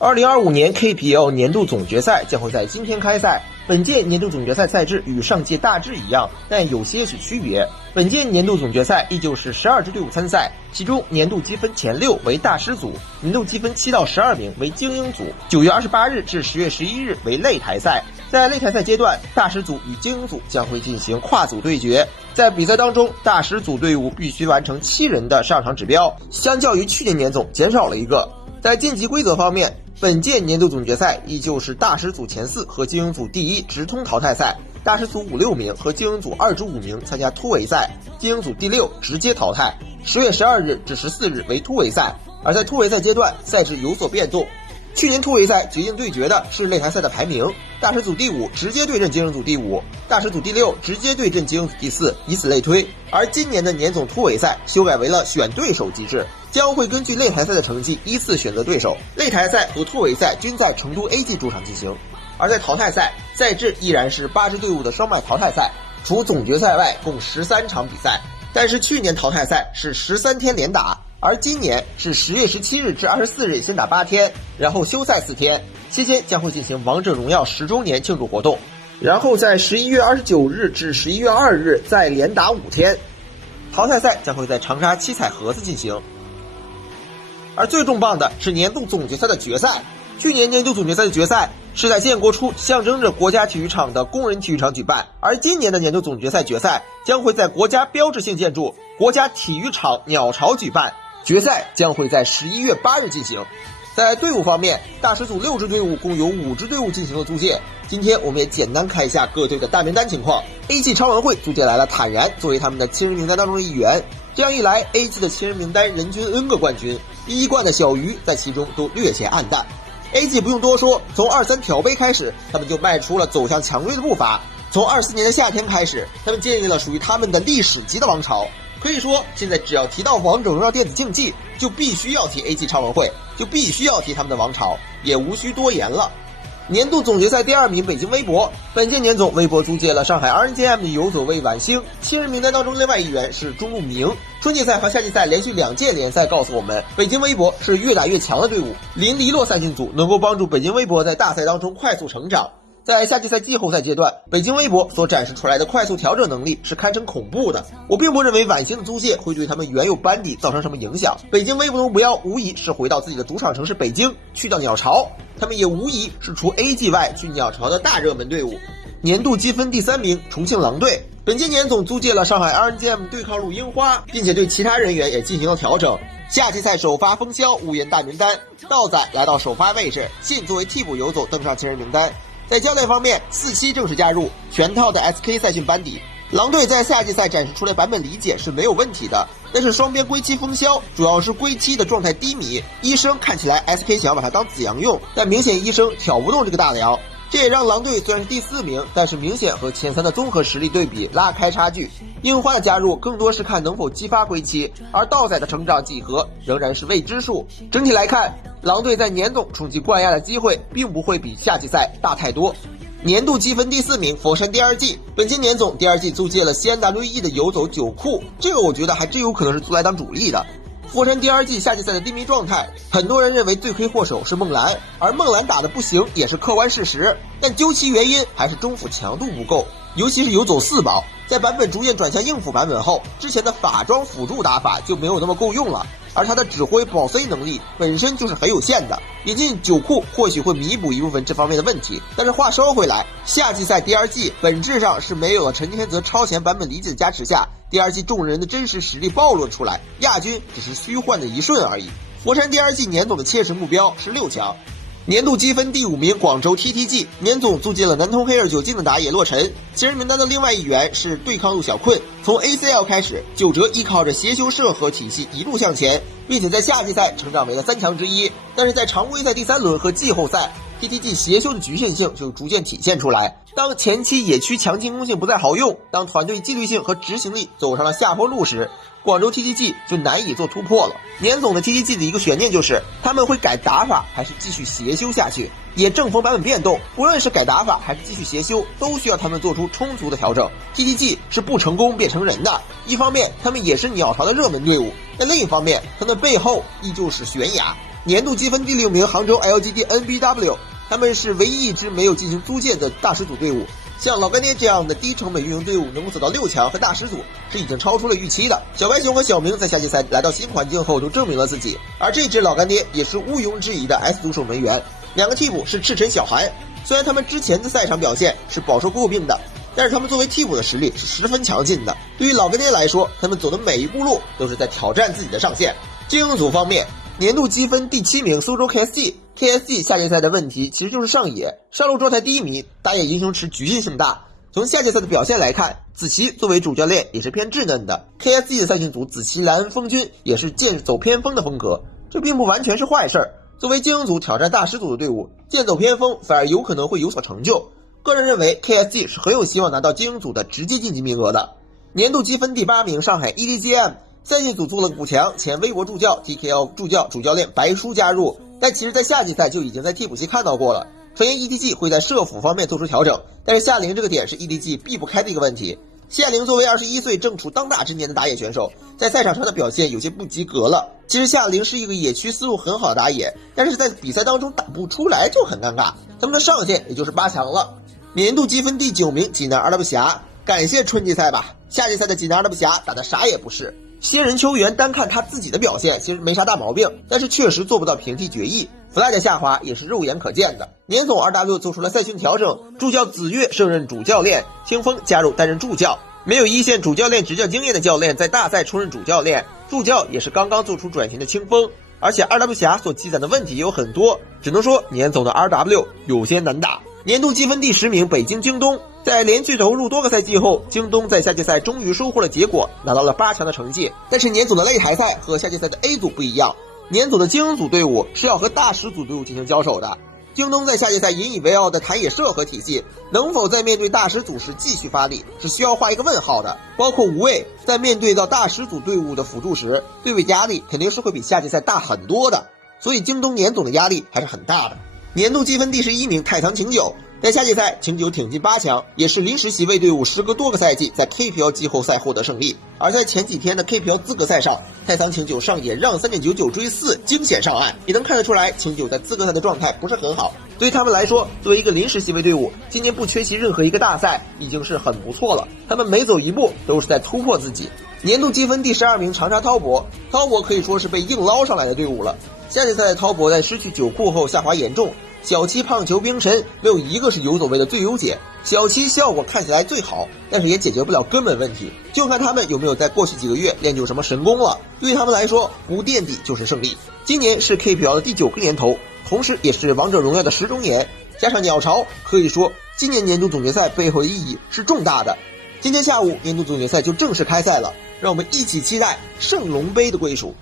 2025年 KPL 年度总决赛将会在今天开赛。本届年度总决赛赛制与上届大致一样，但有些许区别。本届年度总决赛依旧是12支队伍参赛，其中年度积分前6为大师组，年度积分7到12名为精英组。9月28日至10月11日为擂台赛。在擂台赛阶段，大师组与精英组将会进行跨组对决。在比赛当中，大师组队伍必须完成7人的上场指标，相较于去年年总减少了一个。在晋级规则方面，本届年度总决赛依旧是大师组前4和精英组第1直通淘汰赛，大师组5、6名和精英组2至5名参加突围赛，精英组第6直接淘汰。10月12日至14日为突围赛，而在突围赛阶段，赛制有所变动。去年突围赛决定对决的是擂台赛的排名，大师组第5直接对阵精英组第5，大师组第6直接对阵精英组第4，以此类推。而今年的年总突围赛修改为了选对手机制，将会根据擂台赛的成绩依次选择对手。擂台赛和突围赛均在成都 A 级主场进行，而在淘汰赛，赛制依然是8支队伍的双麦淘汰赛，除总决赛外共13场比赛。但是去年淘汰赛是13天连打，而今年是10月17日至24日先打8天，然后休赛4天，期间将会进行王者荣耀10周年庆祝活动，然后在11月29日至11月2日再连打5天。淘汰赛将会在长沙七彩盒子进行。而最重磅的是年度总决赛的决赛。去年年度总决赛的决赛是在建国初象征着国家体育场的工人体育场举办，而今年的年度总决赛决赛将会在国家标志性建筑国家体育场鸟巢举办，决赛将会在11月8日进行。在队伍方面，大师组6支队伍共有5支队伍进行了租借。今天我们也简单看一下各队的大名单情况。A 级超玩会租借来了坦然作为他们的7人名单当中的一员，这样一来 A 级的7人名单人均 N 个冠军，一冠的小鱼在其中都略显暗淡。A 级不用多说，从23挑杯开始，他们就迈出了走向强队的步伐。从24年的夏天开始，他们建立了属于他们的历史级的王朝。可以说，现在只要提到王者荣耀电子竞技，就必须要提 A 级超玩会，就必须要提他们的王朝，也无需多言了。年度总决赛第2名北京微博，本届年总微博租借了上海 RNGM 的游走卫晚星，7人名单当中另外一员是钟路明。春季赛和夏季赛连续2届联赛告诉我们，北京微博是越打越强的队伍，林迪洛赛训组能够帮助北京微博在大赛当中快速成长。在夏季赛季后赛阶段，北京微博所展示出来的快速调整能力是堪称恐怖的。我并不认为晚星的租借会对他们原有班底造成什么影响。北京微博的目标无疑是回到自己的主场城市北京，去到鸟巢，他们也无疑是除 A 季外去鸟巢的大热门队伍。年度积分第3名重庆狼队，本届年总租借了上海 RNGM 对抗路樱花，并且对其他人员也进行了调整。夏季赛首发风萧无缘大名单，道仔来到首发位置，信作为替补游走登上7人名单。在教练方面，47正式加入全套的 SK 赛训班底。狼队在夏季赛展示出来版本理解是没有问题的，但是双边归期风萧主要是归期的状态低迷，医生看起来 SK 想要把它当子阳用，但明显医生挑不动这个大梁，这也让狼队虽然是第4名，但是明显和前3的综合实力对比拉开差距。樱花的加入更多是看能否激发归期，而道仔的成长几何仍然是未知数。整体来看，狼队在年总冲击冠亚的机会并不会比夏季赛大太多。年度积分第4名佛山第2季，本届年总第2季租借了西安 WE 的游走9库，这个我觉得还真有可能是租来当主力的。佛山第2季夏季赛的低迷状态，很多人认为罪魁祸首是梦蓝，而梦蓝打的不行也是客观事实，但究其原因还是中辅强度不够，尤其是游走4宝，在版本逐渐转向硬辅版本后，之前的法装辅助打法就没有那么够用了，而他的指挥保 C 能力本身就是很有限的，引进9库或许会弥补一部分这方面的问题。但是话说回来，夏季赛第2季本质上是没有了陈天泽超前版本理解的加持下，第2季众人的真实实力暴露出来，亚军只是虚幻的一瞬而已。佛山第2季年总的切实目标是6强。年度积分第5名广州 TTG， 年总租借了南通黑尔9进的打野洛尘，7人名单的另外一员是对抗路小困。从 ACL 开始，9哲依靠着协修社和体系一路向前，并且在夏季赛成长为了3强之一，但是在常规赛第3轮和季后赛，TTG 协修的局限性就逐渐体现出来。当前期野区强进攻性不再好用，当团队纪律性和执行力走上了下坡路时，广州 TTG 就难以做突破了。年总的 TTG 的一个悬念就是他们会改打法还是继续邪修下去，也正逢版本变动，无论是改打法还是继续邪修，都需要他们做出充足的调整。TTG 是不成功变成人的，一方面他们也是鸟巢的热门队伍，但另一方面他们背后依旧是悬崖。年度积分第6名杭州 LGD NBW， 他们是唯一一支没有进行租借的大师组队伍。像老干爹这样的低成本运营队伍能够走到6强和大师组是已经超出了预期的。小白熊和小明在夏季赛来到新环境后都证明了自己，而这支老干爹也是毋庸置疑的 S 组守门员。两个替补是赤辰小韩，虽然他们之前的赛场表现是饱受诟病的，但是他们作为替补的实力是十分强劲的。对于老干爹来说，他们走的每一步路都是在挑战自己的上限。精英组方面，年度积分第7名苏州 KSG 下届赛的问题其实就是上野，上路状态低迷，打野英雄池局限性大。从下届赛的表现来看，子琪作为主教练也是偏稚嫩的， KSG 的赛训组子琪莱恩风军也是剑走偏锋的风格，这并不完全是坏事儿。作为精英组挑战大师组的队伍，剑走偏锋反而有可能会有所成就。个人认为 KSG 是很有希望拿到精英组的直接晋级名额的。年度积分第8名上海 EDGM， 赛训组做了补强，前微博助教 TKL 助教主教练白书加入，但其实在夏季赛就已经在替补席看到过了。传言 EDG 会在社辅方面做出调整，但是夏玲这个点是 EDG 避不开的一个问题。夏玲作为21岁正处当打之年的打野选手，在赛场上的表现有些不及格了。其实夏玲是一个野区思路很好的打野，但是在比赛当中打不出来就很尴尬，他们的上限也就是8强了。年度积分第9名济南 RW 侠，感谢春季赛吧，夏季赛的济南 RW 侠打的啥也不是。仙人秋元单看他自己的表现其实没啥大毛病，但是确实做不到平替决议，flag 下滑也是肉眼可见的。年总 RW 做出了赛训调整，助教子月升任主教练，清风加入担任助教。没有一线主教练执教经验的教练在大赛出任主教练，助教也是刚刚做出转型的清风。而且 RW 侠所积攒的问题也有很多，只能说年总的 RW 有些难打。年度积分第10名北京京东，在连续投入多个赛季后，京东在夏季赛终于收获了结果，拿到了8强的成绩。但是年总的擂台赛和夏季赛的 A 组不一样，年总的精英组队伍是要和大师组队伍进行交手的。京东在夏季赛引以为傲的坛野社和体系，能否在面对大师组时继续发力，是需要画一个问号的。包括无畏在面对到大师组队伍的辅助时，对位压力肯定是会比夏季赛大很多的，所以京东年总的压力还是很大的。年度积分第11名太堂晴九，在夏季赛晴九挺进8强，也是临时席位队伍时隔多个赛季在 KPL 季后赛获得胜利。而在前几天的 KPL 资格赛上，太堂晴九上演让 3.99 追4惊险上岸，也能看得出来晴九在资格赛的状态不是很好。对于他们来说，作为一个临时席位队伍，今年不缺席任何一个大赛已经是很不错了，他们每走一步都是在突破自己。年度积分第12名长沙滔博，滔博可以说是被硬捞上来的队伍了。夏季赛的滔博在失去9库后下滑严重，小七胖球冰神没有一个是游走位的最优解，小七效果看起来最好，但是也解决不了根本问题，就看他们有没有在过去几个月练就什么神功了。对于他们来说，不垫底就是胜利。今年是 KPL 的第9个年头，同时也是王者荣耀的10周年，加上鸟巢，可以说今年年度总决赛背后的意义是重大的。今天下午年度总决赛就正式开赛了，让我们一起期待圣龙杯的归属。